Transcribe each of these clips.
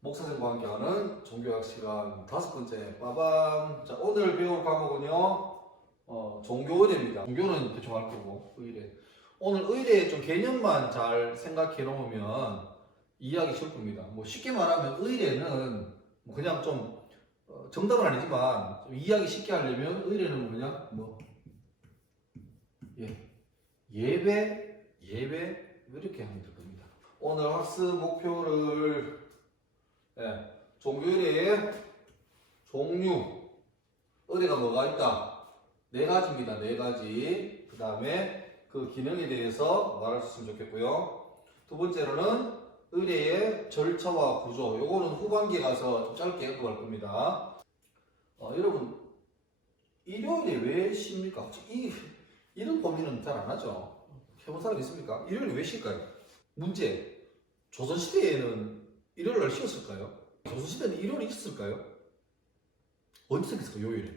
목사님과 함께하는 종교학 시간 5번째 빠밤. 자, 오늘 배울 과목은요 종교의례입니다. 종교는 대충 알 거고 의례. 오늘 의례 좀 개념만 잘 생각해 놓으면 이해하기 쉬울 겁니다. 뭐 쉽게 말하면 의례는 뭐 그냥 좀 정답은 아니지만 좀 이해하기 쉽게 하려면 의례는 그냥 뭐 예배 이렇게 하면 될 겁니다. 오늘 학습 목표를 종교의례의 종류, 의례가 뭐가 있다? 4가지입니다. 4가지. 그 다음에 그 기능에 대해서 말할 수 있으면 좋겠고요. 두 번째로는 의례의 절차와 구조. 요거는 후반기에 가서 좀 짧게 언급할 겁니다. 여러분, 일요일에 왜 쉽니까? 이런 고민은 잘 안 하죠. 해본 사람 있습니까? 일요일에 왜 쉴까요? 문제. 조선시대에는 일요일 날 쉬었을까요? 조선시대는 일요일이 있었을까요? 언제 생겼을까요? 요일에?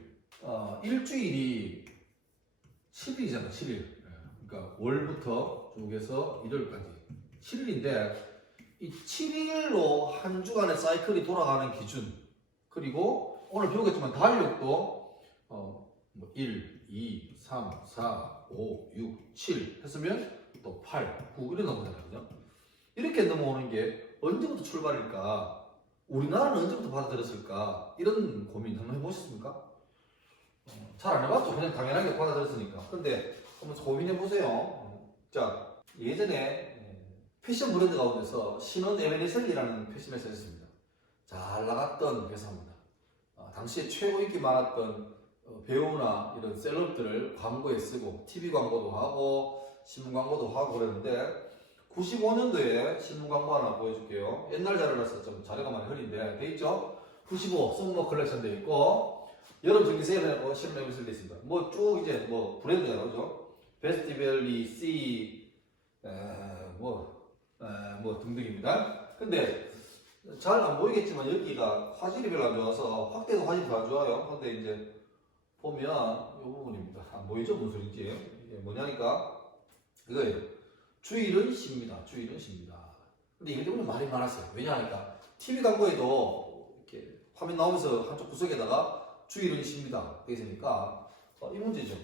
일주일이 7일이잖아, 7일. 그러니까 월부터 쭉 해서 일요일까지 7일인데 이 7일로 한 주간의 사이클이 돌아가는 기준, 그리고 오늘 배우겠지만 달력도 뭐 1, 2, 3, 4, 5, 6, 7 했으면 또 8, 9 이렇게 넘어가잖아요. 이렇게 넘어오는 게 언제부터 출발일까? 우리나라는 언제부터 받아들였을까? 이런 고민 한번 해보셨습니까? 잘 안 해봤죠? 그냥 당연하게 받아들였으니까. 근데 한번 고민해보세요. 자, 예전에 패션 브랜드 가운데서 신원 에베네셀리라는 패션 회사가 있습니다. 잘 나갔던 회사입니다. 당시에 최고 인기 많았던 배우나 이런 셀럽들을 광고에 쓰고 TV 광고도 하고 신문 광고도 하고 그랬는데 95년도에 신문 광고 하나 보여줄게요. 옛날 자료라서 좀 자료가 많이 흐린데 돼 있죠? 95 썸머 컬렉션 돼 있고 여름 전기 세일하고 신문 에베네셀리 돼 있습니다. 뭐 쭉 이제 뭐 브랜드가 나오죠. 베스티밸리, C 뭐 등등입니다. 근데 잘 안 보이겠지만 여기가 화질이 별로 안 좋아서 확대도 화질이 더 안 좋아요. 근데 이제 보면 이 부분입니다. 안 보이죠? 무슨 소리인지. 이게 뭐냐니까 이거예요. 주일은 쉽니다. 주일은 쉽니다. 근데 이게 때문에 말이 많았어요. 왜냐하니까 TV 광고에도 이렇게 화면 나오면서 한쪽 구석에다가 주일은 쉽니다 되어 있으니까 이 문제죠.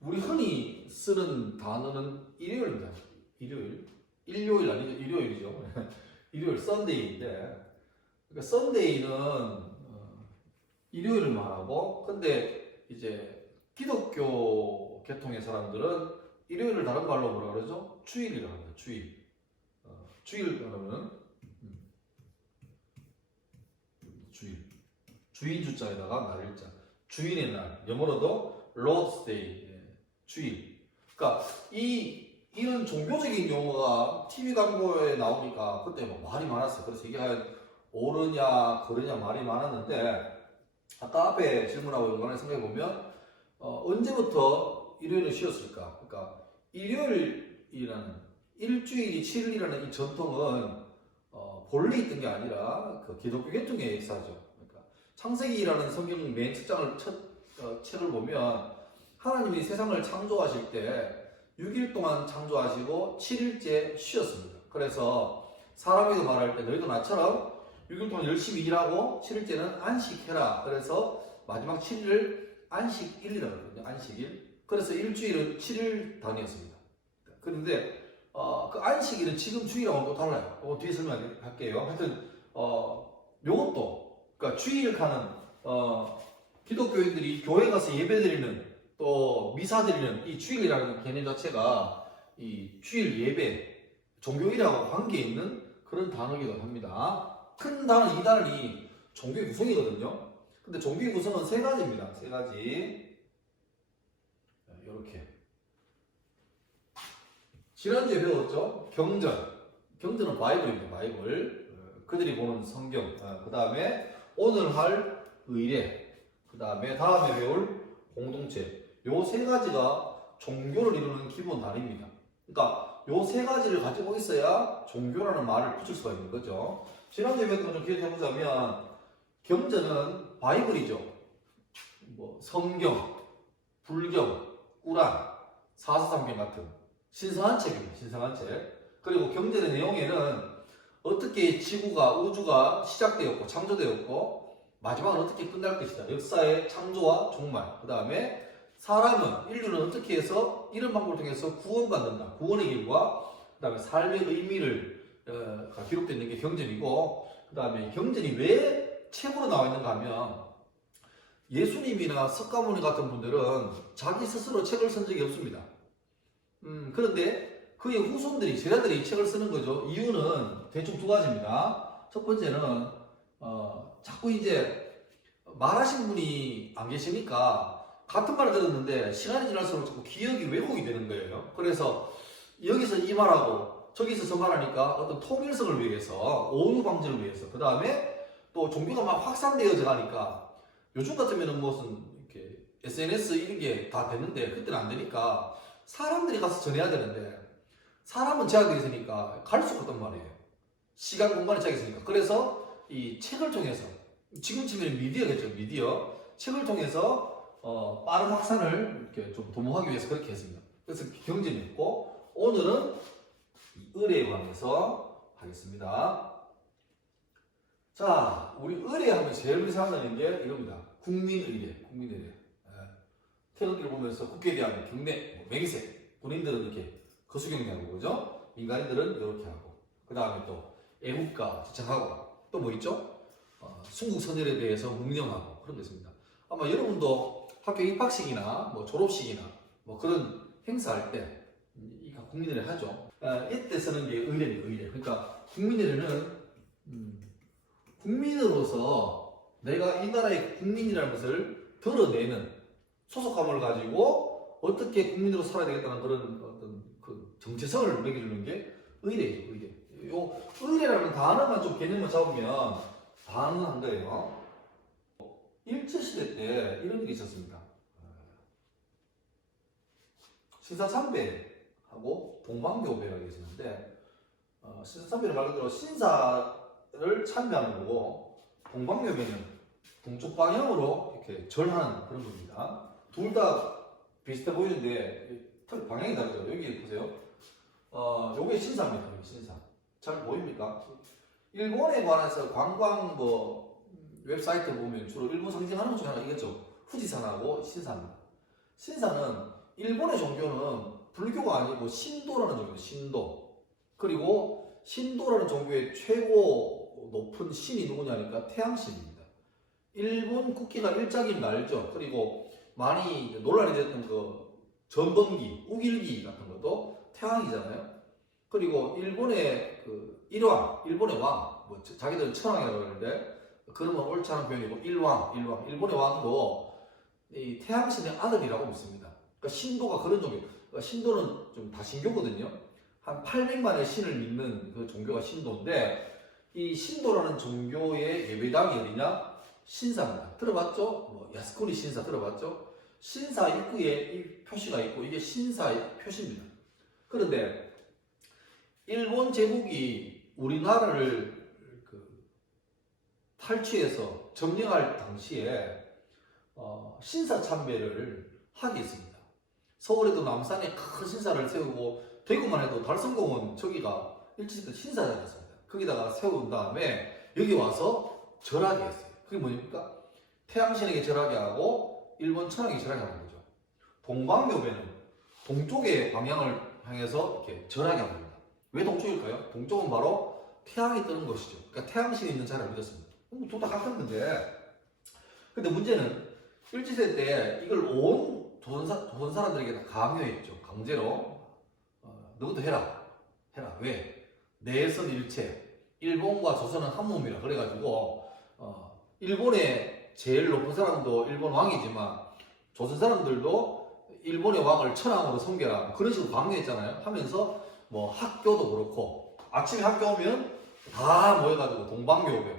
우리 흔히 쓰는 단어는 일요일입니다. 일요일 아니죠? 일요일이죠. 일요일 썬데이인데, 그러니까 썬데이는 일요일을 말하고, 근데 이제 기독교 계통의 사람들은 일요일을 다른 말로 뭐라 그러죠? 주일이라고 합니다. 주일. 주일 그러면 주일. 주인 주자에다가 날일자. 주인의 날. 영어로도 Lord's Day. 주일. 그러니까 이런 종교적인 용어가 TV 광고에 나오니까 그때 뭐 말이 많았어요. 그래서 이게 옳으냐 그르냐 말이 많았는데 아까 앞에 질문하고 연관해 생각해 보면 언제부터 일요일을 쉬었을까? 그러니까 일요일이라는 일주일이 7일이라는 이 전통은 본래 있던 게 아니라 그 기독교 계통의 역사죠. 그러니까 창세기라는 성경 맨 첫 장을 책을 보면 하나님이 세상을 창조하실 때 6일 동안 창조하시고 7일째 쉬었습니다. 그래서 사람에게 말할 때 너희도 나처럼 6일 동안 열심히 일하고 7일째는 안식해라. 그래서 마지막 7일을 안식일이라고 하거든요. 안식일. 그래서 일주일은 7일 단위였습니다. 그런데 그 안식일은 지금 주일하고는 또 달라요. 뒤에 설명할게요. 하여튼 요것도 그러니까 주일 가는 기독교인들이 교회 가서 예배드리는 또 미사 드리는 이 주일이라는 개념 자체가 이 주일 예배, 종교일하고 관계 있는 그런 단어이기도 합니다. 큰 단어 이 단어이 종교의 구성이거든요. 근데 종교의 구성은 3가지입니다. 3가지. 이렇게. 지난주에 배웠죠? 경전. 경전은 바이블입니다. 바이블. 그들이 보는 성경. 그 다음에 오늘 할 의례. 그 다음에 배울 공동체. 요 3가지가 종교를 이루는 기본 단위입니다. 그러니까 요 3가지를 가지고 있어야 종교라는 말을 붙일 수가 있는 거죠. 지난주에 배웠던 좀 기억해보자면 경전은 바이블이죠. 뭐 성경, 불경, 꾸란, 사서삼경 같은 신성한 책입니다. 신성한 책. 그리고 경전의 내용에는 어떻게 지구가 우주가 시작되었고 창조되었고 마지막은 어떻게 끝날 것이다. 역사의 창조와 종말. 그 다음에 사람은 인류는 어떻게 해서 이런 방법을 통해서 구원받는다. 구원의 길과 그 다음에 삶의 의미를 기록되어 있는 게 경전이고 그 다음에 경전이 왜 책으로 나와 있는가 하면 예수님이나 석가모니 같은 분들은 자기 스스로 책을 쓴 적이 없습니다. 그런데 그의 후손들이 제자들이 이 책을 쓰는 거죠. 이유는 대충 두 가지입니다. 첫 번째는 자꾸 이제 말하신 분이 안 계시니까 같은 말을 들었는데 시간이 지날수록 자꾸 기억이 왜곡이 되는 거예요. 그래서 여기서 이 말하고 저기서 저 말하니까 어떤 통일성을 위해서 오류 방지를 위해서 그 다음에 또 종교가 막 확산되어져 가니까 요즘 같으면은 무슨 이렇게 SNS 이런 게 다 됐는데 그때는 안 되니까 사람들이 가서 전해야 되는데 사람은 제약되어 있으니까 갈 수가 없단 말이에요. 시간 공간이 제약이 있으니까. 그래서 이 책을 통해서 지금 치면 미디어겠죠. 미디어 책을 통해서 빠른 확산을 이렇게 좀 도모하기 위해서 그렇게 했습니다. 그래서 경전이었고 오늘은 의례에 관해서 하겠습니다. 자, 우리 의례하면 제일 생각나는 게 이겁니다. 국민의례, 국민의례. 태극기를 보면서 국회에 대한 경례, 맹세. 군인들은 이렇게 거수경례하고 그러죠. 민간인들은 이렇게 하고. 그 다음에 또 애국가 지창하고 또 뭐 있죠? 순국선열에 대해서 묵념하고 그런 게 있습니다. 아마 여러분도 학교 입학식이나 뭐 졸업식이나 뭐 그런 행사할 때 이 국민의례 하죠. 이때 쓰는 게 의례입니다. 의례. 그러니까 국민의례는 국민으로서 내가 이 나라의 국민이라는 것을 드러내는 소속감을 가지고 어떻게 국민으로 살아야 되겠다는 그런 어떤 그 정체성을 매겨주는 게 의례죠. 의례. 요 의례라는 단어만 좀 개념을 잡으면 가능한 거예요. 일제시대 때 이런 일이 있었습니다. 신사참배하고 동방묘배라고 있었는데 신사참배는 말 그대로 신사를 참배하는 거고 동방묘배는 동쪽 방향으로 이렇게 절하는 그런 겁니다. 둘 다 비슷해 보이는데 방향이 다르죠. 여기 보세요. 요게 신사입니다. 신사. 잘 보입니까? 일본에 관해서 관광 뭐 웹사이트 보면 주로 일본 상징하는 것 중에 하나 이거죠. 후지산하고 신사입니다. 신사는 일본의 종교는 불교가 아니고 신도라는 종교예요. 신도. 그리고 신도라는 종교의 최고 높은 신이 누구냐니까 태양신입니다. 일본 국기가 일작인 거 알죠? 그리고 많이 논란이 됐던 그 전범기, 우길기 같은 것도 태양이잖아요. 그리고 일본의 그 일왕, 일본의 왕, 뭐 자기들은 천왕이라고 하는데 그러면 옳지 않은 표현이고 일왕. 일본의 왕도 이 태양신의 아들이라고 믿습니다. 그러니까 신도가 그런 종교예요. 그러니까 신도는 좀 다신교거든요. 한 800만의 신을 믿는 그 종교가 신도인데 이 신도라는 종교의 예배당이 어디냐? 신사입니다. 들어봤죠? 뭐 야스쿠니 신사 들어봤죠? 신사 입구에 이 표시가 있고 이게 신사의 표시입니다. 그런데 일본 제국이 우리나라를 탈취해서 점령할 당시에 신사 참배를 하게 했습니다. 서울에도 남산에 큰 신사를 세우고 대구만 해도 달성공원 저기가 일제시대 신사잖았습니다. 거기다가 세운 다음에 여기 와서 절하게 했어요. 그게 뭐입니까? 태양신에게 절하게 하고 일본 천황에게 절하게 하는 거죠. 동방묘배는 동쪽의 방향을 향해서 이렇게 절하게 합니다. 왜 동쪽일까요? 동쪽은 바로 태양이 뜨는 것이죠. 그러니까 태양신이 있는 자리를 믿었습니다. 둘 다 같은 건데, 근데 문제는 일제시대 때 이걸 온 조선 사람들에게 다 강요했죠. 강제로 너희도 해라. 왜? 내선 일체. 일본과 조선은 한 몸이라 그래가지고 일본의 제일 높은 사람도 일본 왕이지만 조선 사람들도 일본의 왕을 천황으로 섬겨라. 그런 식으로 강요했잖아요. 하면서 뭐 학교도 그렇고 아침에 학교 오면 다 모여가지고 동방묘배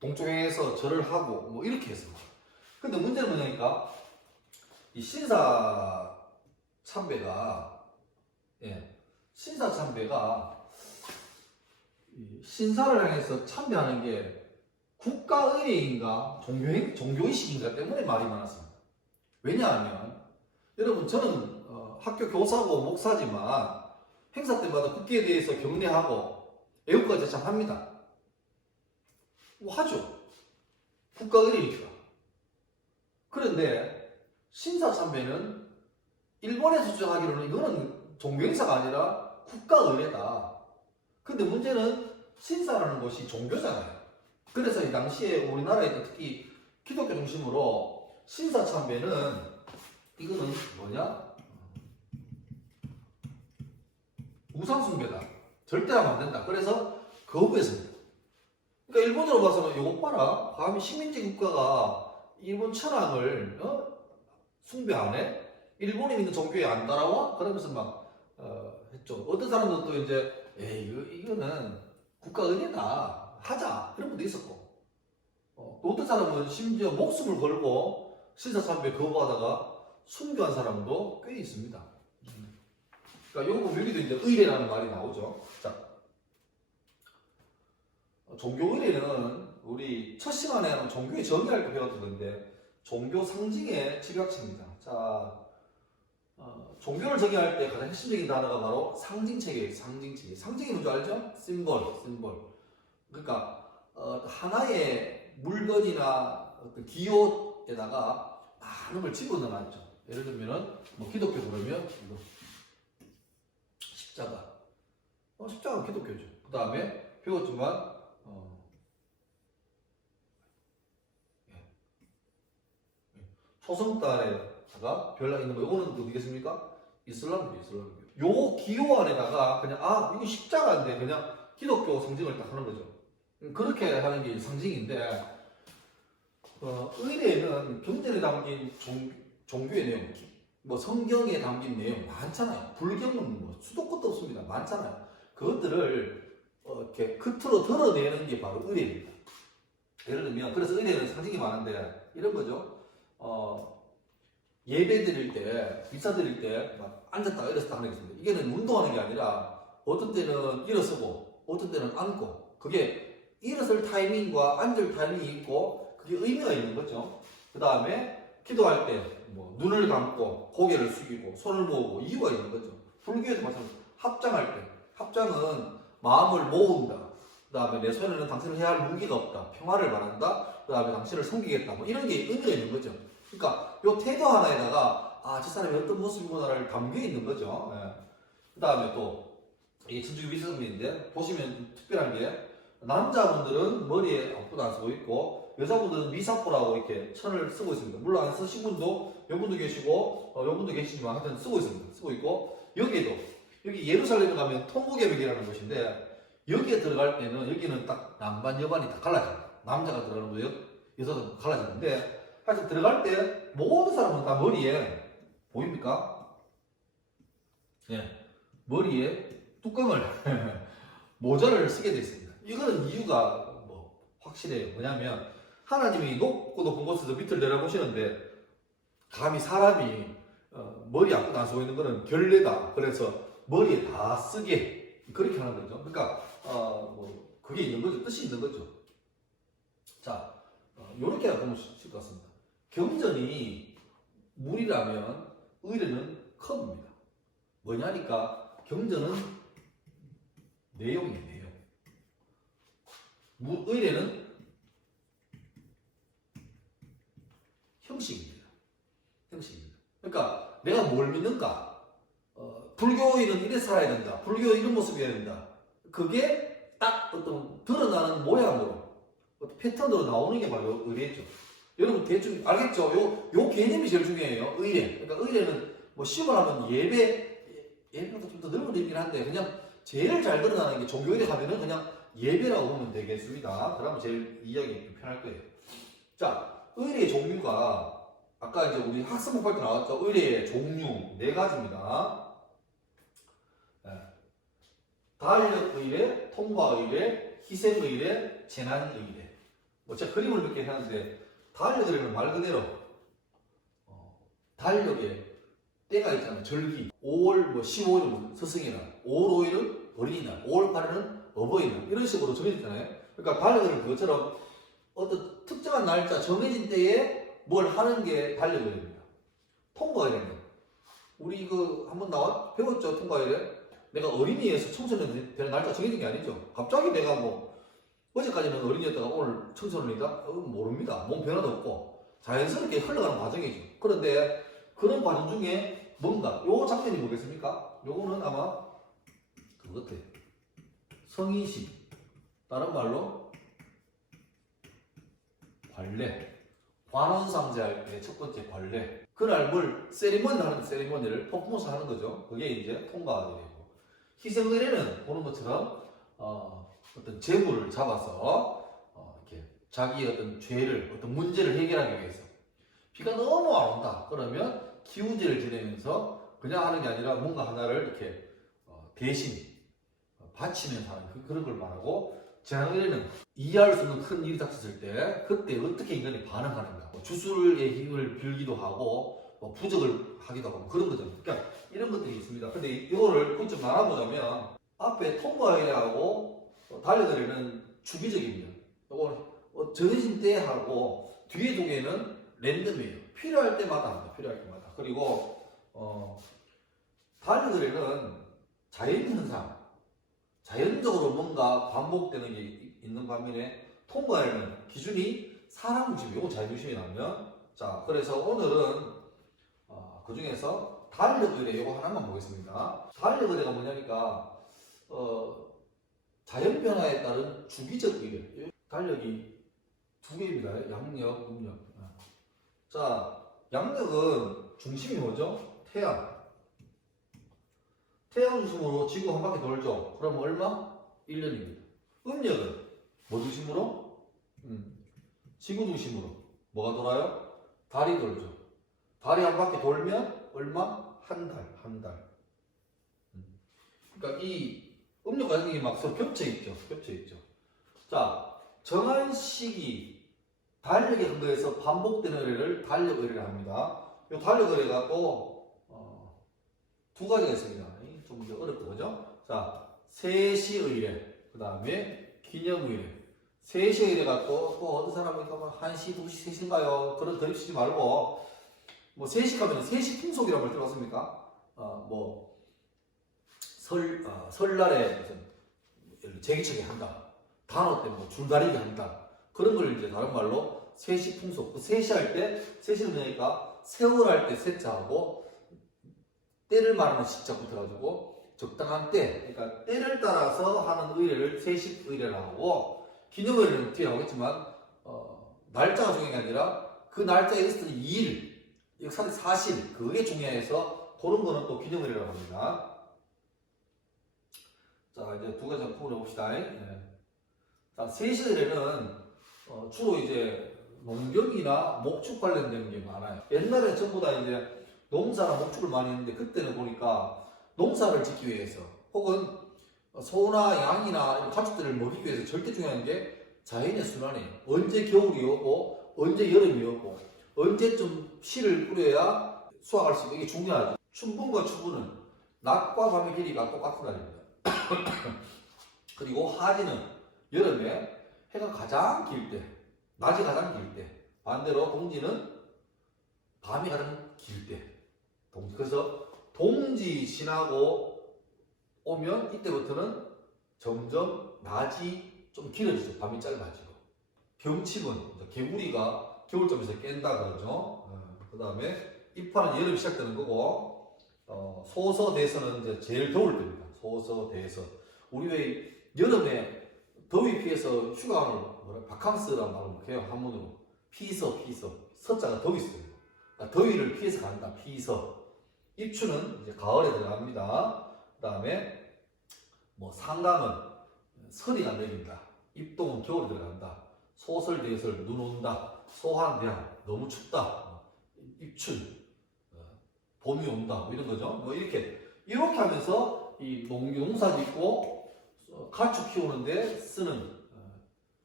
동쪽에서 절을 하고 뭐 이렇게 했습니다. 근데 문제는 뭐냐니까 이 신사 참배가 신사를 향해서 참배하는 게 국가의례인가 종교의식인가 때문에 말이 많았습니다. 왜냐하면 여러분 저는 학교 교사고 목사지만 행사 때마다 국기에 대해서 경례하고 애국가 제창합니다. 뭐 하죠. 국가 의례니까. 그런데 신사참배는 일본에서 주장하기로는 이거는 종교행사가 아니라 국가 의례다. 근데 문제는 신사라는 것이 종교잖아요. 그래서 이 당시에 우리나라에 특히 기독교 중심으로 신사참배는 이거는 뭐냐? 우상숭배다. 절대 하면 안 된다. 그래서 거부했습니다. 그러니까 일본으로 봐서는 이것 봐라. 감히 식민지 국가가 일본 천황을 숭배 안 해? 일본이 믿는 종교에 안 따라와? 그러면서 막 했죠. 어떤 사람들은 또 이제 에이 이거는 국가 은혜다 하자 이런 분도 있었고 또 어떤 사람은 심지어 목숨을 걸고 신사참배 거부하다가 순교한 사람도 꽤 있습니다. 그러니까 요거 보면 여기도 이제 의례라는 말이 나오죠. 자, 종교 의례는 우리 첫 시간에 종교의 정의할 때 배웠던 건데 종교 상징의 집약체입니다. 자, 종교를 정의할 때 가장 핵심적인 단어가 바로 상징체계예요. 상징체계. 상징이 뭔지 알죠? 심볼. 그러니까 하나의 물건이나 어떤 기호에다가 많은 걸 집어넣어놨죠. 예를 들면은 뭐 기독교 그러면 이거 십자가. 십자가 기독교죠. 그 다음에 배웠지만 초승달에다가 별나 있는 거 이거는 어디겠습니까? 이슬람교. 요 기호 안에다가 그냥 이거 십자가인데 그냥 기독교 상징을 딱 하는 거죠. 그렇게 하는 게 상징인데 의례는 경전에 담긴 종교의 내용, 뭐 성경에 담긴 내용 많잖아요. 불경은 뭐 수도 끝도 없습니다. 많잖아요. 그것들을 이렇게 겉으로 드러내는 게 바로 의례입니다. 예를 들면 그래서 의례는 상징이 많은데 이런 거죠. 예배 드릴 때, 미사 드릴 때, 막 앉았다가 일어섰다 하는 게 있습니다. 이게는 운동하는 게 아니라, 어떤 때는 일어서고, 어떤 때는 앉고, 그게 일어설 타이밍과 앉을 타이밍이 있고, 그게 의미가 있는 거죠. 그 다음에, 기도할 때, 뭐, 눈을 감고, 고개를 숙이고, 손을 모으고, 이유가 있는 거죠. 불교에도 마찬가지로, 합장할 때, 합장은 마음을 모은다. 그 다음에 내 손에는 당신을 해야 할 무기가 없다. 평화를 바란다. 그 다음에 당신을 섬기겠다. 뭐 이런 게 의미가 있는 거죠. 그러니까 요 태도 하나에다가 저 사람이 어떤 모습이구나를 담겨 있는 거죠. 그 다음에 또 이게 천주교 미사선인데 보시면 특별한 게 남자분들은 머리에 아무것도 안 쓰고 있고 여자분들은 미사포라고 이렇게 천을 쓰고 있습니다. 물론 안 쓰신 분도 요분도 계시고 요분도 계시지만 하여튼 쓰고 있습니다. 쓰고 있고 여기 예루살렘에 가면 통곡예배기라는 곳인데 여기에 들어갈 때는 여기는 딱 남반 여반이 다 갈라집니다. 남자가 들어가는 거예요. 여자도 갈라지는데 하여튼 들어갈 때 모든 사람은 다 머리에 보입니까? 머리에 뚜껑을 모자를 쓰게 되어 있습니다. 이거는 이유가 뭐 확실해요. 뭐냐면 하나님이 높고 높은 곳에서 밑을 내려보시는데 감히 사람이 머리 아무것도 안 쓰고 있는 거는 결례다. 그래서 머리에 다 쓰게 그렇게 하는 거죠. 그러니까 뭐 그게 있는 거죠. 뜻이 있는 거죠. 자, 이렇게 보면 될 것 같습니다. 경전이 물이라면 의례는 컵입니다. 뭐냐니까 경전은 내용이에요. 내용. 의례는 형식입니다. 그러니까 내가 뭘 믿는가? 불교인은 이래 살아야 된다. 불교 이런 모습이어야 된다. 그게 딱 어떤 드러나는 모양으로 어떤 패턴으로 나오는 게 바로 의례죠. 여러분 대충 알겠죠? 요 개념이 제일 중요해요. 의례. 그러니까 의례는 뭐 시험을 하면 예배보다 좀 더 넓은 의미긴 한데 그냥 제일 잘 드러나는 게 종교의례 하면은 그냥 예배라고 보면 되겠습니다. 그러면 제일 이해하기 편할 거예요. 자, 의례의 종류가 아까 이제 우리 학습 목표 때 나왔죠. 의례의 종류 4가지입니다. 달력의례, 통과의례, 희생의례, 재난의례. 뭐 제가 그림을 몇 개 해놨는데 달력의례는 말 그대로 달력에 때가 있잖아요. 절기. 5월 15일은 스승의날, 5월 5일은 어린이날, 5월 8일은 어버이날 이런 식으로 정해졌잖아요. 그러니까 달력의례는 그것처럼 어떤 특정한 날짜 정해진 때에 뭘 하는 게 달력의례입니다. 통과의례는 우리 이거 한번 배웠죠. 통과의례. 내가 어린이에서 청소년 되는 날짜가 정해진 게 아니죠. 갑자기 내가 뭐 어제까지는 어린이였다가 오늘 청소년이다? 모릅니다. 몸 변화도 없고 자연스럽게 흘러가는 과정이죠. 그런데 그런 과정 중에 뭔가 요 장면이 뭐겠습니까? 요거는 아마 그거 같아. 성인식, 다른 말로 관례. 관원상제할 때 첫 번째 관례. 그날 뭘 세리머니를 퍼포먼스 하는 거죠. 그게 이제 통과가 되고. 희생의례는 보는 것처럼 어떤 재물을 잡아서 이렇게 자기의 어떤 죄를, 어떤 문제를 해결하기 위해서. 비가 너무 안 온다. 그러면 기우제를 지내면서 그냥 하는 게 아니라 뭔가 하나를 이렇게 대신 바치면서 하는 그런 걸 말하고, 재앙의례는 이해할 수 없는 큰 일이 닥쳤을 때 그때 어떻게 인간이 반응하는가. 주술의 힘을 빌기도 하고 부적을 하기도 하고 그런 거죠. 그러니까 이런 것들이 있습니다. 근데 이거를 좀 나눠보자면 앞에 통과의례하고 달력의례는 주기적입니다. 이거 정해진 때 하고 뒤에 두 개는 랜덤이에요. 필요할 때마다 합니다. 필요할 때마다. 그리고 달력의례는 자연현상, 자연적으로 뭔가 반복되는 게 있는 반면에 통과에는 기준이 사람 중심, 요거 자율중심이 나오면, 자, 그래서 오늘은 그 중에서 달력의례 요거 하나만 보겠습니다. 달력의례가 뭐냐니까 자연 변화에 따른 주기적 의례. 달력이 두 개입니다. 양력, 음력. 자, 양력은 중심이 뭐죠? 태양. 태양 중심으로 지구 한 바퀴 돌죠. 그럼 얼마? 1년입니다. 음력은 뭐 중심으로? 지구 중심으로. 뭐가 돌아요? 달이 돌죠. 달이 한 바퀴 돌면 얼마? 한 달. 그러니까 이 음력 과정이 막 서로 겹쳐 있죠. 자, 정한 시기, 달력에 근거해서 반복되는 의례를 달력의례를 합니다. 이 달력의례가 또 두 가지가 있습니다. 좀 어렵고, 그죠? 자, 세시의례, 그 다음에 기념의례. 세시의례가 또 어떤 사람이 1시, 2시, 3시인가요? 그런 드립치지 말고, 뭐, 세시 가면 세시풍속이라고 할 줄 아십니까? 설날에 무슨 제기차기 한다. 단어 때문에 뭐 줄다리기 한다. 그런 걸 이제 다른 말로 세시풍속. 그 세시할 때, 세시는 뭐냐니까 세월할 때 세자하고 때를 말하는 시자 붙어가지고 적당한 때, 그러니까 때를 따라서 하는 의례를 세시의례라고 하고, 기념의례는 뒤에 나오겠지만 날짜가 중요한 게 아니라 그 날짜에 있었던 일, 역사적 사실, 그게 중요해서 그런 거는 또 기념의례라고 합니다. 자, 이제 두 가지 한번 풀어봅시다. 네. 자, 세시의례는 주로 이제 농경이나 목축 관련된 게 많아요. 옛날에 전부 다 이제 농사나 목축을 많이 했는데, 그때는 보니까 농사를 짓기 위해서 혹은 소나 양이나 이런 가축들을 먹이기 위해서 절대 중요한 게 자연의 순환이에요. 언제 겨울이 오고 언제 여름이 오고 언제쯤 씨를 뿌려야 수확할 수 있는 게 중요하죠. 춘분과 추분은 낮과 밤의 길이가 똑같은 날입니다. 그리고 하지는 여름에 해가 가장 길 때, 낮이 가장 길 때, 반대로 동지는 밤이 가장 길 때. 그래서 동지 지나고 오면 이때부터는 점점 낮이 좀 길어지죠. 밤이 짧아지고. 병칩은 개구리가 겨울잠에서 깬다 그러죠. 그 다음에 입하는 여름 시작되는 거고, 소서대서는 이제 제일 더울 때입니다. 소서대서. 우리 왜 여름에 더위 피해서 휴가를 바캉스라고 말하면 해요. 한문으로 피서. 서자가 더위 써요. 그러니까 더위를 피해서 간다. 피서. 입추는 이제 가을에 들어갑니다. 그 다음에 뭐 상강은 설이가 내린다. 입동은 겨울에 들어간다. 소설대설 눈 온다. 소환대항 너무 춥다. 입춘 봄이 온다. 뭐 이런 거죠. 뭐 이렇게 하면서 이 농사 짓고 가축 키우는데 쓰는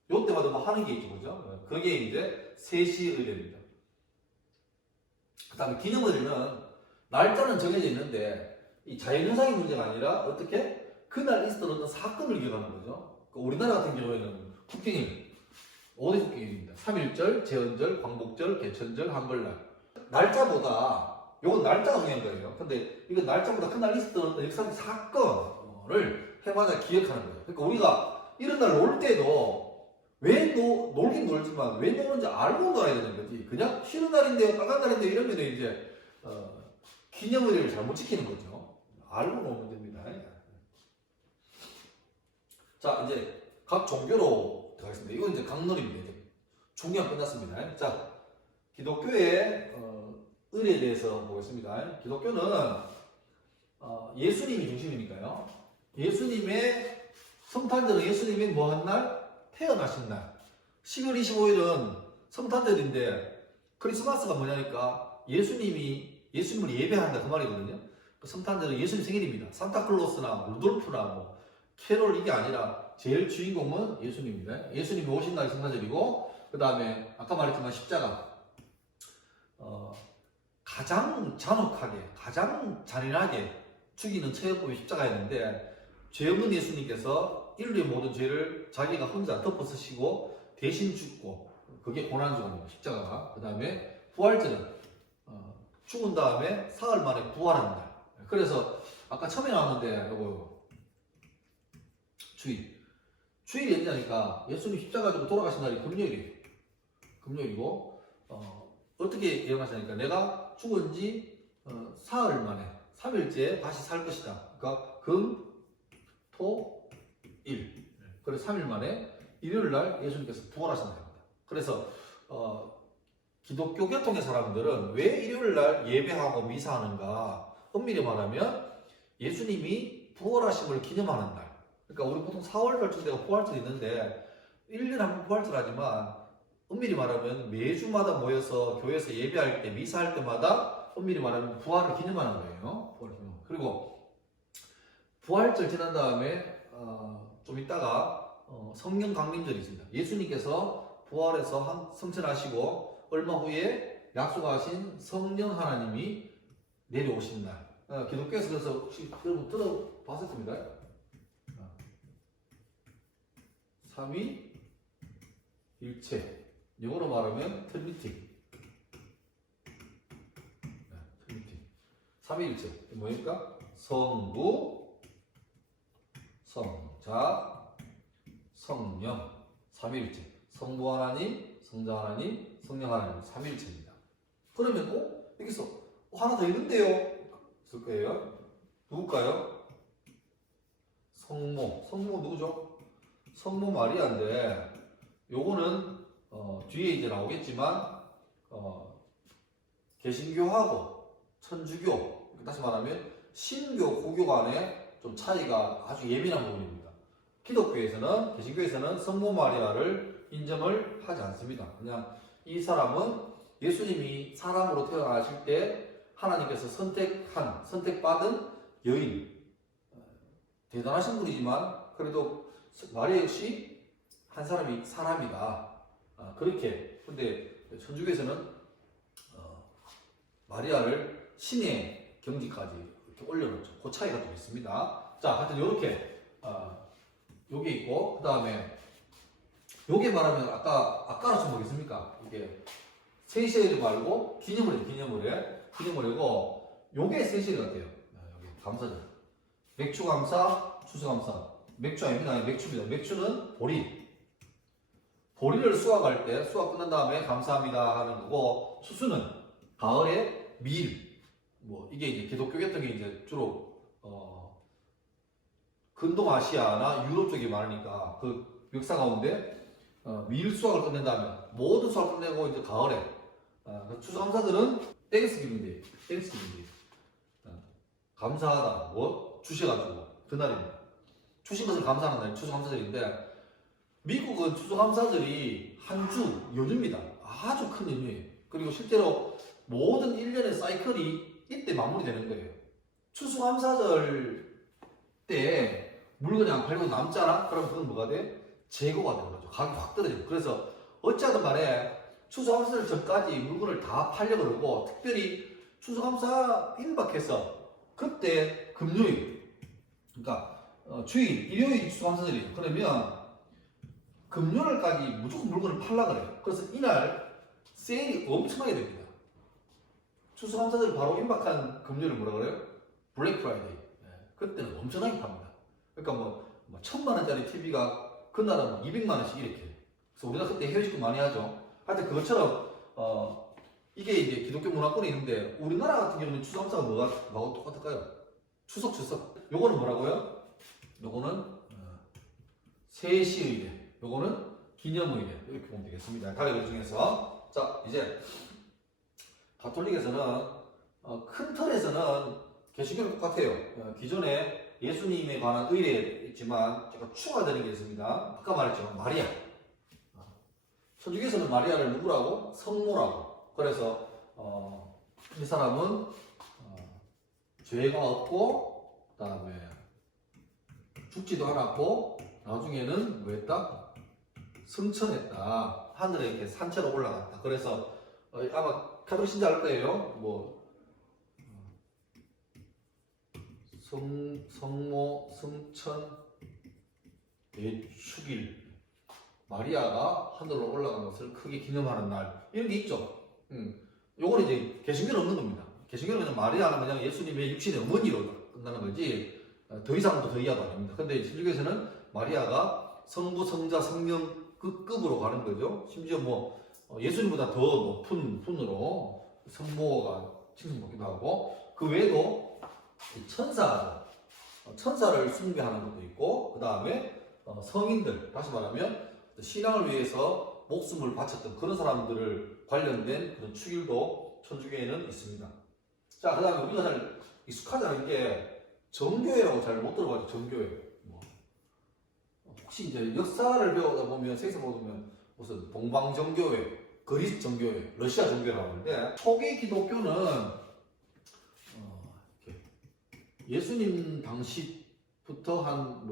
요 때마다 뭐 하는 게 있죠, 그죠? 그게 이제 세시의례입니다. 그 다음에 기념의례는 날짜는 정해져 있는데 이 자연현상의 문제가 아니라 어떻게 그날 있었던 어떤 사건을 기억하는 거죠. 우리나라 같은 경우에는 국경일 5대 국경일입니다. 3.1절, 제헌절, 광복절, 개천절, 한글날. 날짜보다 요건 날짜가 중요한 거예요. 근데 이건 날짜보다 그날 있었던 어떤 역사적 사건, 거를 해마다 기억하는 거예요. 그러니까 우리가 이런 날 놀 때도 왜 놀긴 놀지만 왜 노는지 알고 놀아야 되는 거지. 그냥 쉬는 날인데요, 빨간 날인데요 이러면 이제 기념일을 잘못 지키는 거죠. 알고 놀면 됩니다. 자, 이제 각 종교로 들어가겠습니다. 이건 이제 강론입니다. 이제 중요한 끝났습니다. 자, 기독교의 의례에 대해서 보겠습니다. 기독교는 예수님이 중심이니까요. 예수님의 성탄절은 예수님이 뭐 한 날? 태어나신 날. 12월 25일은 성탄절인데 크리스마스가 뭐냐니까 예수님을 예배한다 그 말이거든요. 그 성탄절은 예수님 생일입니다. 산타클로스나 루돌프나 뭐 캐롤 이게 아니라 제일 주인공은 예수님입니다. 예수님이 오신 날이 성탄절이고 그 다음에 아까 말했지만 십자가 가장 잔혹하게 가장 잔인하게 죽이는 처형법이 십자가였는데 죄 없는 예수님께서 인류의 모든 죄를 자기가 혼자 덮어쓰시고 대신 죽고 그게 고난주간입니다. 십자가가. 그 다음에 부활절은 죽은 다음에 사흘 만에 부활하는 날. 그래서 아까 처음에 나왔는데 요거 주일이 언제냐니까 예수님 십자가 지고 돌아가신 날이 금요일이고 어떻게 예언하시냐니까 내가 죽은 지 사흘 만에 3일째 다시 살 것이다. 그러니까 금, 토, 일. 그래서 3일 만에 일요일 날 예수님께서 부활하신다. 그래서 기독교 계통의 사람들은 왜 일요일 날 예배하고 미사하는가? 엄밀히 말하면 예수님이 부활하심을 기념하는 날. 그러니까 우리 보통 4월달쯤 되가 부활절이 있는데 1년에 한 번 부활절 하지만 엄밀히 말하면 매주마다 모여서 교회에서 예배할 때 미사할 때마다 엄밀히 말하면 부활을 기념하는 거예요. 그리고 부활절 지난 다음에 좀 있다가 성령 강림절이 있습니다. 예수님께서 부활해서 성천하시고 얼마 후에 약속하신 성령 하나님이 내려오신 날. 기독교에서 그래서 혹시 여러분 들어봤었습니다. 삼위일체. 영어로 말하면 트리니티. 삼위일체. 뭐입니까? 성부, 성자, 성령. 삼위일체. 성부 하나님, 성자 하나님, 성령 하나님. 삼위일체입니다. 그러면 여기서 하나 더 있는데요? 있을 거예요. 누굴까요? 성모. 성모 누구죠? 성모 마리아인데 요거는 뒤에 이제 나오겠지만 개신교하고 천주교 다시 말하면 신교, 구교 간에 좀 차이가 아주 예민한 부분입니다. 기독교에서는 개신교에서는 성모 마리아를 인정을 하지 않습니다. 그냥 이 사람은 예수님이 사람으로 태어나실 때 하나님께서 선택받은 여인 대단하신 분이지만 그래도 마리아 역시 한 사람이다. 그렇게. 근데 천주교에서는 마리아를 신의 경지까지 이렇게 올려놓죠. 그 차이가 좀 있습니다. 자, 하여튼 요렇게 요게 있고 그 다음에 요게 말하면 아까는 좀 뭐겠습니까? 이게 세시일 말고 기념일이고 요게 세시일 같아요. 여기 감사절. 맥주 감사, 추수 감사. 맥주 아닙니다. 맥주입니다. 맥주는 보리를 수확할 때 수확 끝난 다음에 감사합니다 하는 거고 추수는 가을에 밀. 이게 이제 기독교 계통이 이제 주로 근동아시아나 유럽 쪽이 많으니까 그 역사 가운데 밀 수확을 끝낸 다음에 모든 수확을 끝내고 이제 가을에 추수감사들은 땡스기빙데이 감사하다 주셔가지고 그날입니다. 주신 것을 감사하는 날이 추수감사절인데 미국은 추수감사절이 한 주 연휴입니다. 아주 큰 연휴예요. 그리고 실제로 모든 1년의 사이클이 이때 마무리되는 거예요. 추수감사절 때 물건이 안 팔고 남잖아? 그럼 그건 뭐가 돼? 재고가 되는 거죠. 가격이 확 떨어져요. 그래서 어찌하든 간에 추수감사절 전까지 물건을 다 팔려고 그러고 특별히 추수감사 임박해서 그때 금요일 그러니까 주일, 일요일 추수감사절이에요. 그러면 금요일까지 무조건 물건을 팔라 그래요. 그래서 이날 세일이 엄청나게 됩니다. 추수감사절 바로 임박한 금요일을 뭐라 그래요? 블랙 프라이데이. 그때는 엄청나게 팝니다. 그러니까 뭐 1,000만 원짜리 TV가 그 나라는 200만 원씩 이렇게. 그래서 우리가 그때 해외 직구 많이 하죠. 하여튼 그것처럼 이게 이제 기독교 문화권에 있는데 우리나라 같은 경우는 추수감사가 뭐하고 똑같을까요? 추석. 요거는 뭐라고요? 요거는 세시의례, 요거는 기념의례 이렇게 보면 되겠습니다. 가리그 중에서 자 이제 가톨릭에서는 큰 틀에서는 개신교는 똑같아요. 기존에 예수님에 관한 의례 있지만 제가 추가되는 게 있습니다. 아까 말했죠. 마리아. 천주교에서는 마리아를 누구라고? 성모라고. 그래서 이 사람은 죄가 없고 그다음에 죽지도 않았고 나중에는 뭐 했다? 승천했다. 하늘에 이렇게 산채로 올라갔다. 그래서 아마 가톨릭 신자 알 거예요. 뭐 성모, 승천, 대축일, 마리아가 하늘로 올라간 것을 크게 기념하는 날 이런 게 있죠. 요거는 이제 개신교는 없는 겁니다. 개신교는 그냥 마리아는 그냥 예수님의 육신의 어머니로 끝나는 거지 더 이상도 더 이하도 아닙니다. 근데 신주교에서는 마리아가 성부, 성자, 성령 급으로 가는 거죠. 심지어 뭐 예수님보다 더 높은 분으로 성모가 칭송받기도 하고 그 외에도 천사를 숭배하는 것도 있고 그 다음에 성인들, 다시 말하면 신앙을 위해서 목숨을 바쳤던 그런 사람들을 관련된 그런 축일도 천주교에는 있습니다. 자, 그 다음에 우리가 잘 익숙하지 않은 게 정교회라고 잘 못 들어봤죠. 정교회. 혹시 이제 역사를 배우다 보면 세계사 보면 무슨 동방정교회, 그리스 정교회, 러시아 정교회라고 하는데 초기 기독교는 예수님 당시부터 한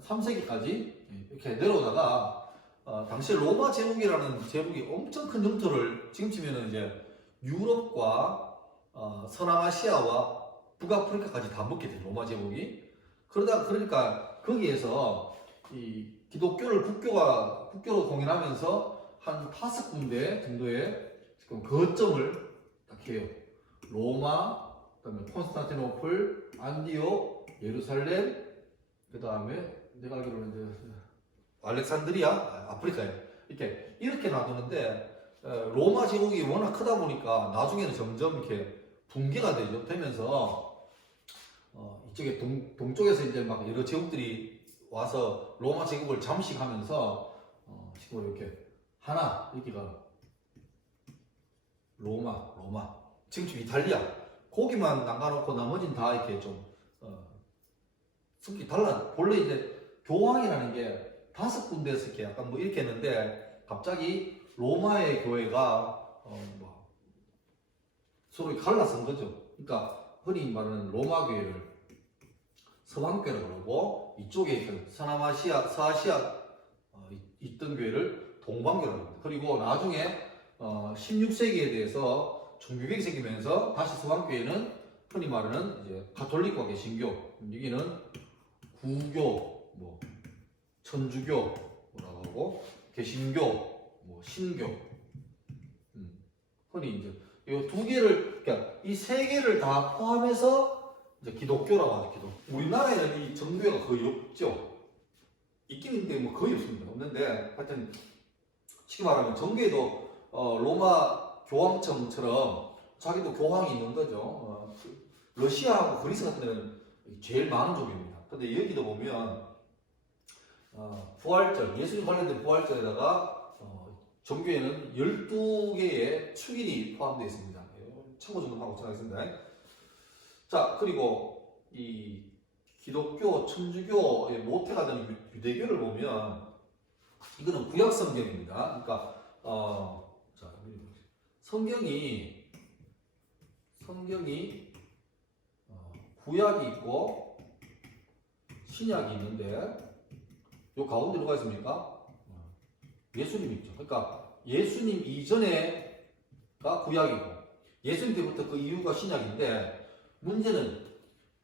3세기까지 이렇게 내려오다가 당시 로마 제국이라는 제국이 엄청 큰 영토를 지금 치면은 이제 유럽과 서남아시아와 북아프리카까지 다 먹게 된 로마 제국이 그러니까 거기에서 이 기독교를 국교로 공인하면서 한 5군데 정도의 지금 거점을 딱 해요. 로마, 그다음에 콘스탄티노플, 안디옥, 예루살렘, 그 다음에 내가 알기로는 이제 알렉산드리아, 아프리카에 이렇게 놔두는데 로마 제국이 워낙 크다 보니까 나중에는 점점 이렇게 붕괴가 되면서 이쪽에 동쪽에서 이제 막 여러 제국들이 와서 로마 제국을 잠식하면서 지금 이렇게 하나 여기가 로마 지금 이탈리아 거기만 남겨놓고 나머지는 다 이렇게 좀 성격이 달라. 본래 이제 교황이라는 게 5군데에서 이렇게 약간 뭐 이렇게 했는데 갑자기 로마의 교회가 서로 갈라선 거죠. 그러니까 흔히 말하는 로마 교회를 서방교회라고 그러고 이쪽에 그 서아시아 있던 교회를 동방교회라고 합니다. 그리고 나중에 16세기에 대해서 종교개혁이 생기면서 다시 서방교회는 흔히 말하는 이제 가톨릭과 개신교, 여기는 구교, 천주교라고 하고 개신교, 신교. 흔히 이제 이 두 개를, 그러니까 이 세 개를 다 포함해서 이제 기독교라고 하죠. 우리나라에는 이 정교회가 거의 없죠. 있긴 있는데 뭐 거의 없습니다. 없는데 하여튼 쉽게 말하면 정교회도 로마 교황청처럼 자기도 교황이 있는 거죠. 러시아하고 그리스 같은 데는 제일 많은 종교입니다. 근데 여기도 보면 부활절, 예수님 관련된 부활절에다가 종교에는 12개의 축일이 포함되어 있습니다. 참고 좀 하고 전하겠습니다. 자, 그리고 이 기독교, 천주교의 모태가 되는 유대교를 보면 이거는 구약 성경입니다. 그러니까 자, 성경이 구약이 있고 신약이 있는데 요 가운데 누가 있습니까? 예수님이 있죠. 그러니까 예수님 이전에가 구약이고 예수님 때부터 그 이후가 신약인데 문제는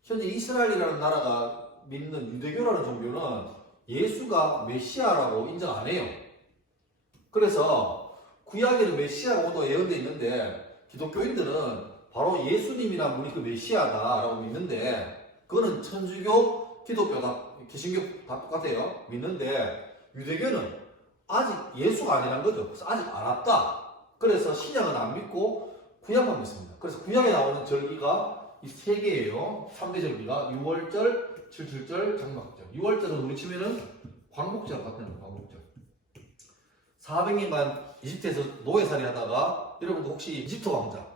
현재 이스라엘이라는 나라가 믿는 유대교라는 종교는 예수가 메시아라고 인정 안 해요. 그래서 구약에는 메시아가 오도 예언되어 있는데 기독교인들은 바로 예수님이란 분이 그 메시아다라고 믿는데 그거는 천주교, 기독교 다, 개신교 다 똑같아요. 믿는데 유대교는 아직 예수가 아니란 거죠. 그래서 아직 안 왔다. 그래서 신약은 안 믿고 구약만 믿습니다. 그래서 구약에 나오는 절기가 이 세 개예요. 3대 절기가 6월절, 7.7절, 장막절. 6월절은 우리 치면은 광복절 같은 거, 광복절. 400년간 이집트에서 노예살이 하다가 여러분도 혹시 이집트 왕자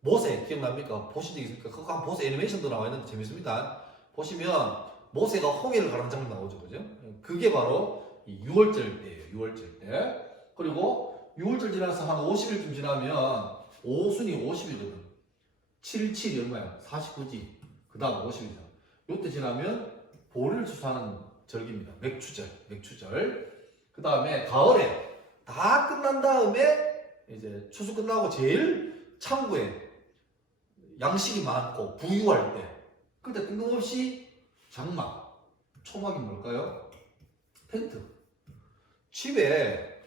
모세 기억납니까? 보신 적 있습니까? 그거 한번 보세요. 애니메이션도 나와 있는데 재밌습니다. 보시면 모세가 홍해를 가는 장면 나오죠, 그죠? 그게 바로 이 6월절 때예요. 6월절 때. 그리고 6월절 지나서 한 50일쯤 지나면 오순이 50일이거든. 7, 7이 얼마야? 49지. 그 다음 50일이죠. 요때 지나면 보리를 추수하는 절기입니다. 맥추절, 맥추절. 그 다음에 가을에 다 끝난 다음에 이제 추수 끝나고 제일 창고에 양식이 많고 부유할 때 그때 뜬금없이 장막, 초막이 뭘까요? 텐트. 집에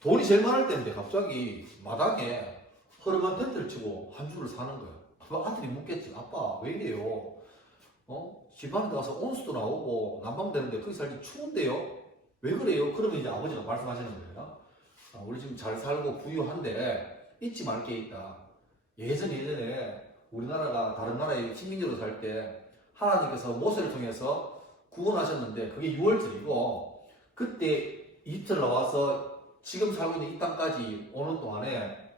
돈이 제일 많을 때인데 갑자기 마당에 허름한 텐트를 치고 한 주를 사는 거예요. 그 아들이 묻겠지. 아빠 왜 이래요? 집안에 가서 온수도 나오고 난방 되는데 거기 살기 추운데요? 왜 그래요? 그러면 이제 아버지가 말씀하시는 거예요. 우리 지금 잘 살고 부유한데 잊지 말 게 있다. 예전에 우리나라가 다른 나라의 식민지로 살 때 하나님께서 모세를 통해서 구원하셨는데 그게 6월절이고 그때 이집트를 나와서 지금 살고 있는 이 땅까지 오는 동안에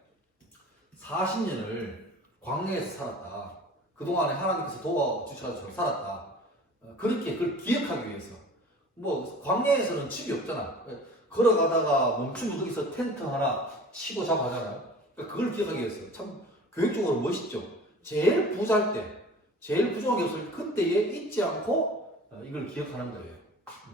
40년을 광야에서 살았다. 그동안에 하나님께서 도와주셔서 살았다. 그렇게 그걸 기억하기 위해서. 뭐 광야에서는 집이 없잖아. 걸어가다가 멈추면 거기서 텐트 하나 치고 자고 하잖아요. 그러니까 그걸 기억하기 위해서. 참 교육적으로 멋있죠. 제일 부자일 때, 제일 부족한 게 없을 때 그때에 잊지 않고 이걸 기억하는 거예요.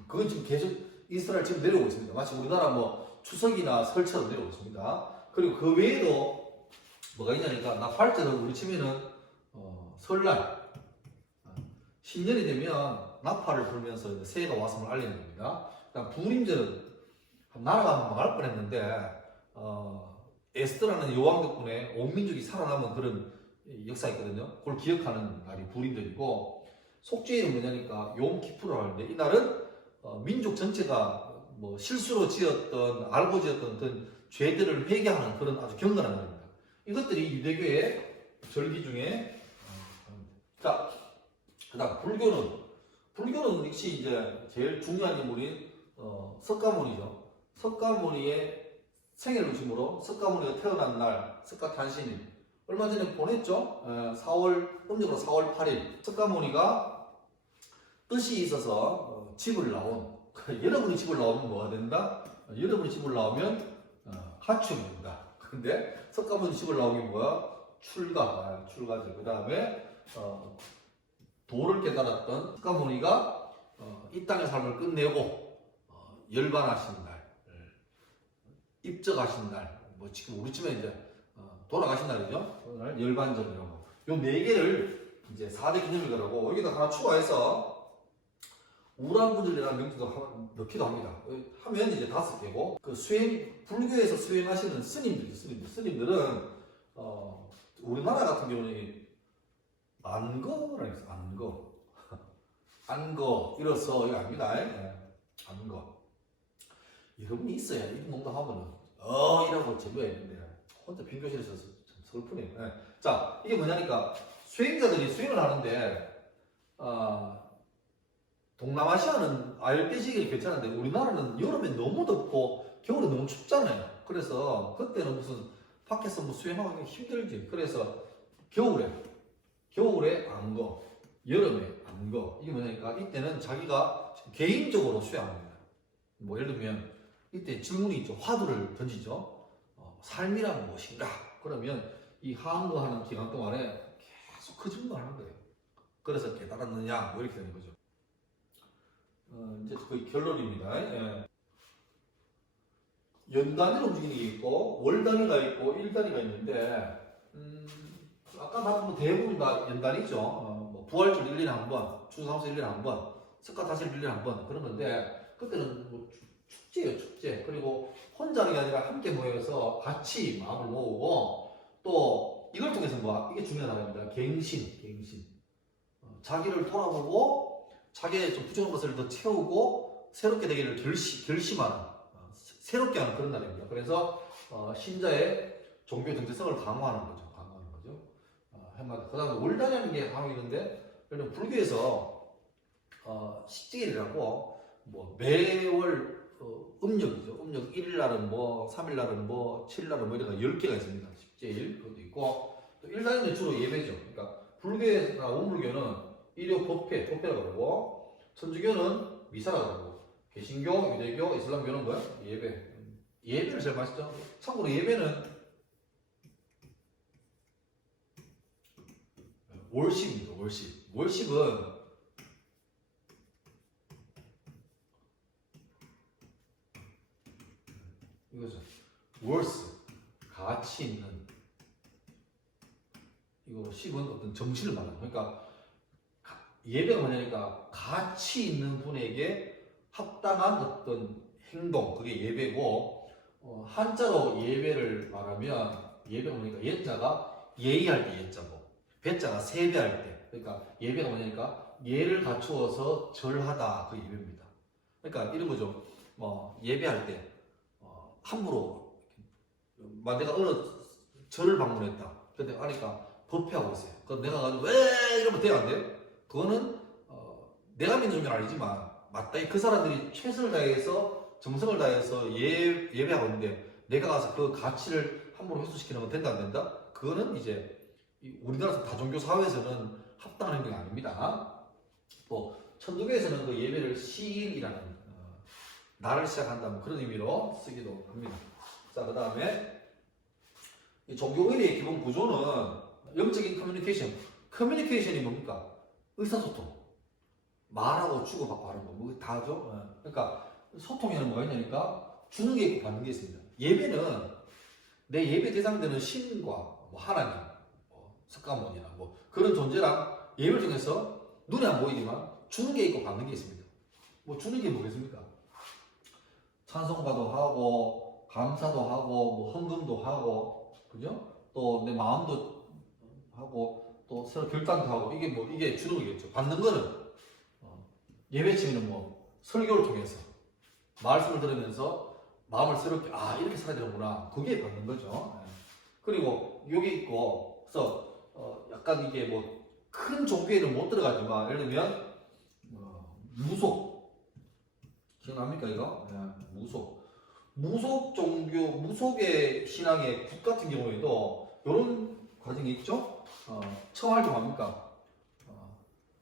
그건 지금 계속 이스라엘 지금 내려오고 있습니다. 마치 우리나라 뭐 추석이나 설처럼 내려오고 있습니다. 그리고 그 외에도 뭐가 있냐니까 나팔절은 우리 치면은 설날 신년이 되면 나팔을 불면서 이제 새해가 왔음을 알리는 겁니다. 그다음 부림절은 나라가 한번 망할 뻔했는데 에스더라는 여왕 덕분에 온 민족이 살아남은 그런 역사가 있거든요. 그걸 기억하는 날이 부림절이고 속죄일은 뭐냐니까 욤키푸르라고 하는데 이날은 민족 전체가 뭐 실수로 지었던 알고 지었던 어떤 죄들을 회개하는 그런 아주 경건한 날입니다. 이것들이 유대교의 절기 중에 자, 그다음 불교는 역시 이제 제일 중요한 인물인 석가모니죠. 석가모니의 생일을 중심으로 석가모니가 태어난 날 석가탄신일 얼마 전에 보냈죠. 음력으로 4월 8일 석가모니가 뜻이 있어서 집을 나온 여러분이 집을 나오면 뭐가 된다? 여러분이 집을 나오면 하축이 된다. 근데 석가모니 집을 나오게 뭐야? 출가죠. 그 다음에 도를 깨달았던 석가모니가 이 땅의 삶을 끝내고 열반하신 날, 입적하신 날, 뭐 지금 우리쯤에 이제 돌아가신 날이죠. 오늘 열반절이라고. 요 네 개를 이제 4대 기념일이라고 여기다 하나 추가해서 우란분절이라는 명칭도 넣기도 합니다. 하면 이제 5개고 그 불교에서 수행하시는 스님들은 우리나라 같은 경우는 안거라고 했어요. 안거 이로써 이거 압니다. 안거 여러분이 있어야 이런 농담하면은 이라고 제보해야 되는데 혼자 빈교실에서 참 슬프네요. 자 이게 뭐냐니까 수행자들이 수행을 하는데 동남아시아는 알배지기 괜찮은데 우리나라는 여름에 너무 덥고 겨울에 너무 춥잖아요. 그래서 그때는 무슨 밖에서 뭐 수행하기 힘들지. 그래서 겨울에 안거, 여름에 안거. 이게 뭐냐니까 이때는 자기가 개인적으로 수행합니다. 뭐 예를 들면 이때 질문이 있죠. 화두를 던지죠. 삶이란 무엇인가? 그러면 이 하안거하는 기간 동안에 계속 그 질문을 하는 거예요. 그래서 깨달았느냐 뭐 이렇게 되는 거죠. 이제 거의 결론입니다. 연단위로 움직이는 게 있고 월단위가 있고 일단위가 있는데 아까 말한 대부분 다 연단위죠. 뭐 부활절 1년에 한 번, 추수감사 1년에 한 번, 석가탄신 1년에 한 번 그런 건데 그때는 뭐 축제예요, 축제. 그리고 혼자 하는 게 아니라 함께 모여서 같이 마음을 모으고 또 이걸 통해서 뭐 이게 중요한 하나입니다. 갱신. 자기를 돌아보고 자기의 좀 부족한 것을 더 채우고 새롭게 되기를 결심하는 새롭게 하는 그런 날입니다. 그래서 신자의 종교 정체성을 강화하는 거죠. 한마디. 그다음에 월단이라는 게 하고 있는데, 예를 들면 불교에서 식제일이라고 뭐 매월 음력이죠. 음력 1일 날은 뭐, 3일 날은 뭐, 7일 날은 뭐 이런 10개가 있습니다. 식제일 그것도 있고, 또 일단은 주로 예배죠. 그러니까 불교나 원불교는 일요 법회라고 그러고, 천주교는 미사라고 그러고, 개신교, 유대교, 이슬람교는 뭐야? 예배를 제일 맛있죠. 참고로 예배는 월십입니다. 월십은 이거죠. 월스, 가치 있는. 이거 십은 어떤 정신을 말하는. 그러니까 예배가 뭐냐니까 가치 있는 분에게 합당한 어떤 행동, 그게 예배고, 한자로 예배를 말하면 예배가 뭐냐니까 예자가 예의할 때 예자고, 배자가 세배할 때. 그러니까 예배가 뭐냐니까 예를 갖추어서 절하다, 그 예배입니다. 그러니까 이런 거죠. 뭐 예배할 때 함부로 내가 어느 절을 방문했다. 근데 아니까 법회하고 있어요. 그럼 내가 가지고 왜 이러면 돼요, 안 돼요? 그거는 내가 믿는 종교는 아니지만 마땅히 그 사람들이 최선을 다해서 정성을 다해서 예배하고 있는데 내가 가서 그 가치를 함부로 훼손시키는 건 된다, 안 된다? 그거는 이제 우리나라 다종교 사회에서는 합당한 행동이 아닙니다. 또 천주교에서는 그 예배를 시일이라는 날을 시작한다는 그런 의미로 쓰기도 합니다. 자, 그 다음에 종교의례의 기본 구조는 영적인 커뮤니케이션이 뭡니까? 의사소통. 말하고 주고받고 하는 거, 뭐 다 하죠? 그러니까 소통에는 뭐가 있냐니까 주는 게 있고 받는 게 있습니다. 예배는 내 예배 대상되는 신과 뭐 하나님, 석가모니나 뭐 그런 존재랑 예배를 통해서 눈에 안 보이지만 주는 게 있고 받는 게 있습니다. 뭐 주는 게 뭐겠습니까? 찬송가도 하고 감사도 하고 뭐 헌금도 하고, 그죠? 또 내 마음도 하고 또 서로 결단도 하고, 이게 주는 거겠죠. 받는 거는 예배치는 뭐 설교를 통해서 말씀을 들으면서 마음을 새롭게 이렇게 살아야 되는구나, 그게 받는 거죠. 그리고 여기 있고, 그래서 약간 이게 뭐 큰 종교에는 못 들어가지만 예를 들면 무속 기억납니까 이거? 무속 종교, 무속의 신앙의 국 같은 경우에도 이런 과정이 있죠. 처음 할 때 뭡니까?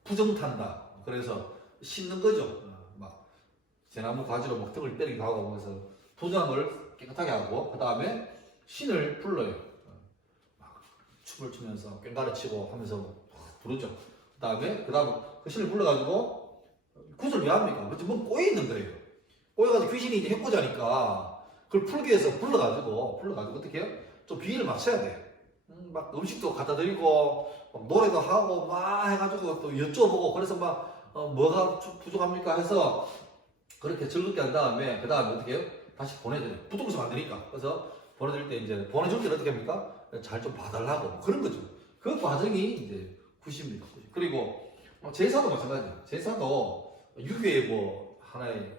부정탄다. 그래서 씻는 거죠. 막 대나무 가지로 막 등을 때리기도 하고, 그래서 도장을 깨끗하게 하고, 그 다음에 신을 불러요. 막 춤을 추면서 꽹가리 치고 하면서 부르죠. 그 다음에 그 신을 불러가지고 그것을 왜 합니까? 그치, 뭐 꼬여 있는 거예요. 꼬여가지고 귀신이 이제 해코자니까 그걸 풀기 위해서 불러가지고 어떻게 해요? 좀 비위를 맞춰야 돼. 막 음식도 갖다 드리고 막 노래도 하고 막 해가지고 또 여쭤보고, 그래서 막 뭐가 부족합니까 해서 그렇게 즐겁게 한 다음에 그 다음에 어떻게 해요? 다시 보내드려요. 부탁해서 안 되니까. 그래서 보내드릴 때 이제 보내줄 때는 어떻게 합니까? 잘 좀 봐달라고 그런 거죠. 그 과정이 이제 90입니다. 그리고 제사도 마찬가지예요. 제사도 유교의 뭐 하나의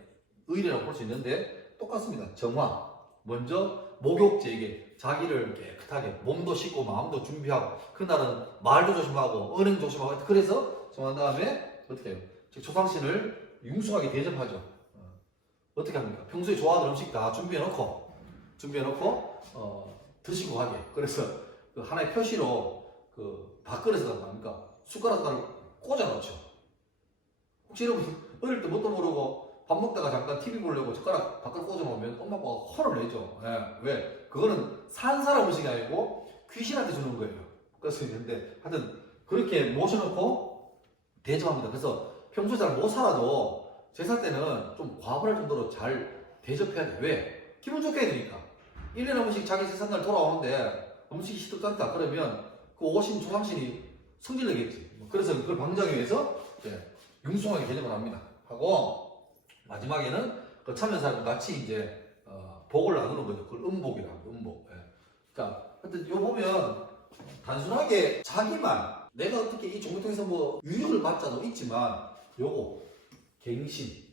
의례라고 볼 수 있는데 똑같습니다. 정화. 먼저 목욕제에게 자기를 깨끗하게 몸도 씻고 마음도 준비하고, 그날은 말도 조심하고 언행 조심하고, 그래서 정한 다음에 어떻게 해요? 즉 조상신을 융숭하게 대접하죠. 어떻게 합니까? 평소에 좋아하는 음식 다 준비해놓고 드시고 하게. 그래서 그 하나의 표시로 그 밥그릇에다 뭡니까? 숟가락을 꽂아놓죠. 혹시 여러분 어릴 때 뭣도 모르고 밥 먹다가 잠깐 TV 보려고 젓가락 밖으로 꽂아놓으면 엄마 아빠가 화를 내죠. 왜? 그거는 산 사람 음식이 아니고 귀신한테 주는 거예요. 그래서 있는데 하여튼 그렇게 모셔놓고 대접합니다. 그래서 평소에 잘 못 살아도 제사 때는 좀 과분할 정도로 잘 대접해야 돼. 왜? 기분 좋게 해야 되니까. 1년에 한 번씩 자기 제삿날 돌아오는데 음식이 시덥지 않다 그러면 그 오신 조상신이 성질내겠지. 그래서 그걸 방지하기 위해서 융숭하게 개념을 합니다. 하고 마지막에는 그 참여사람과 같이 이제 복을 나누는 거죠. 그걸 음복이라고. 음복. 그러니까 하여튼 요 보면 단순하게 자기만 내가 어떻게 이 종교 통해서 뭐 유익을 받자도 있지만 요거 갱신,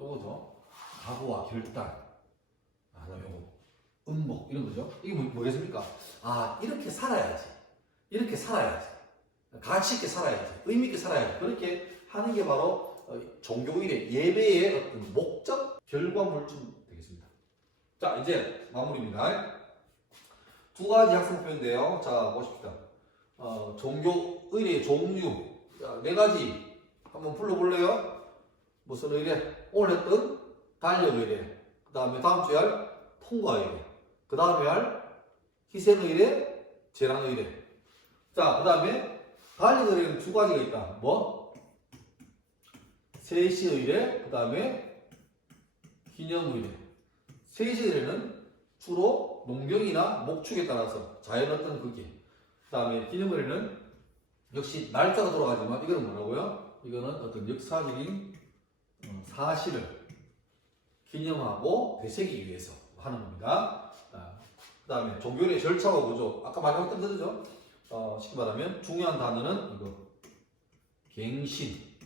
요거죠. 각오와 결단, 그다음에 요거 음목 이런 거죠. 이게 뭐겠습니까? 아, 이렇게 살아야지. 이렇게 살아야지. 가치 있게 살아야지. 의미 있게 살아야지. 그렇게 하는 게 바로 종교일의 예배의 어떤 목적, 결과물쯤 되겠습니다. 자, 이제 마무리입니다. 두 가지 학생 표현인데요. 자, 보십시다. 종교의례의 종류. 자, 네 가지 한번 불러볼래요? 무슨 의례? 오늘 했던 달력의례. 그 다음에 다음 주에 할 통과의례. 그 다음에 할 희생의례, 재난의례. 자, 그 다음에 달력의례는 두 가지가 있다. 뭐? 세시의례, 그 다음에 기념의례. 세시의례는 주로 농경이나 목축에 따라서 자연 어떤 그게. 그 다음에 기념의례는 역시 날짜가 돌아가지만 이거는 뭐라고요? 이거는 어떤 역사적인 사실을 기념하고 되새기기 위해서 하는 겁니다. 그 다음에 종교의 절차와 구조. 아까 말했던 거죠. 쉽게 말하면 중요한 단어는 이거. 갱신.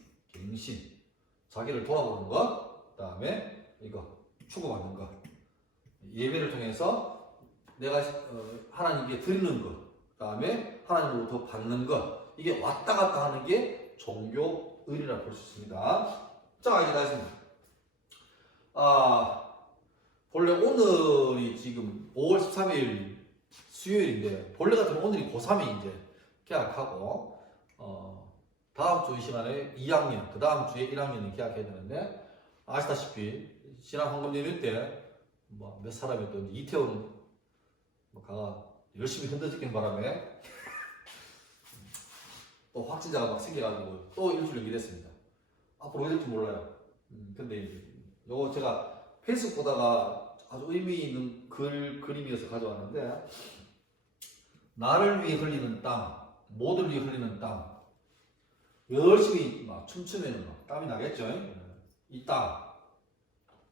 자기를 돌아보는 것. 그 다음에 이거. 추구받는 것. 예배를 통해서 내가 하나님께 드리는 것. 그 다음에 하나님으로부터 받는 것. 이게 왔다 갔다 하는 게 종교의례라고 볼 수 있습니다. 자, 이제 다 했습니다. 본래 오늘이 지금 5월 13일 수요일인데, 본래 같으면 오늘이 고3이 이제 개학하고, 다음 주 이 시간에 2학년, 그 다음 주에 1학년이 개학해야 되는데, 아시다시피, 지난 황금연휴 때, 몇 사람이 또 이태원 가가 열심히 흔들리는 바람에, 또 확진자가 막 생겨가지고 또 일주일 일했습니다. 앞으로 어떻게 될지 몰라요. 근데 이제 요거 제가 페이스북 보다가 아주 의미 있는 그림이어서 가져왔는데, 나를 위해 흘리는 땀, 모두를 위해 흘리는 땀. 열심히 막 춤추면 막 땀이 나겠죠. 이 땀,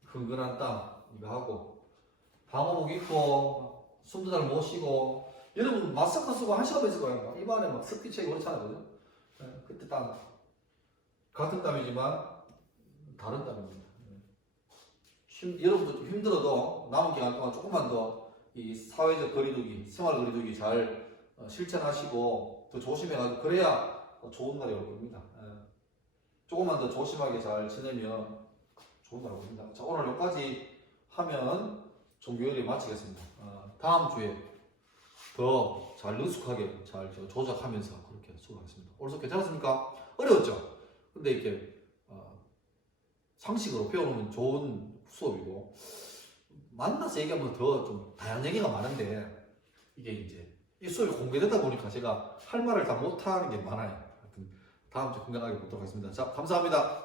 흥건한 땀 이거 하고 방호복 입고 숨도 잘 못 쉬고, 여러분 마스크 쓰고 1시간 있을 거예요. 입안에 막 습기 채고 그렇잖아요. 그때 땀 같은 땀이지만 다른 땀입니다. 여러분도 좀 힘들어도 남은 기간 동안 조금만 더 이 사회적 거리두기, 생활 거리두기 잘 실천하시고 더 조심해가지고 그래야 좋은 날이 올 겁니다. 조금만 더 조심하게 잘 지내면 좋은 날이 올 겁니다. 자, 오늘 여기까지 하면 종교일을 마치겠습니다. 다음 주에 더 잘 능숙하게 잘 조작하면서 그렇게 수고하겠습니다. 오늘 수업 괜찮았습니까? 어려웠죠? 근데 이렇게 상식으로 배워놓으면 좋은 수업이고, 만나서 얘기하면 더 좀 다양한 얘기가 많은데, 이게 이제 이 수업이 공개되다 보니까 제가 할 말을 다 못하는 게 많아요. 하여튼 다음 주에 건강하게 보도록 하겠습니다. 자, 감사합니다.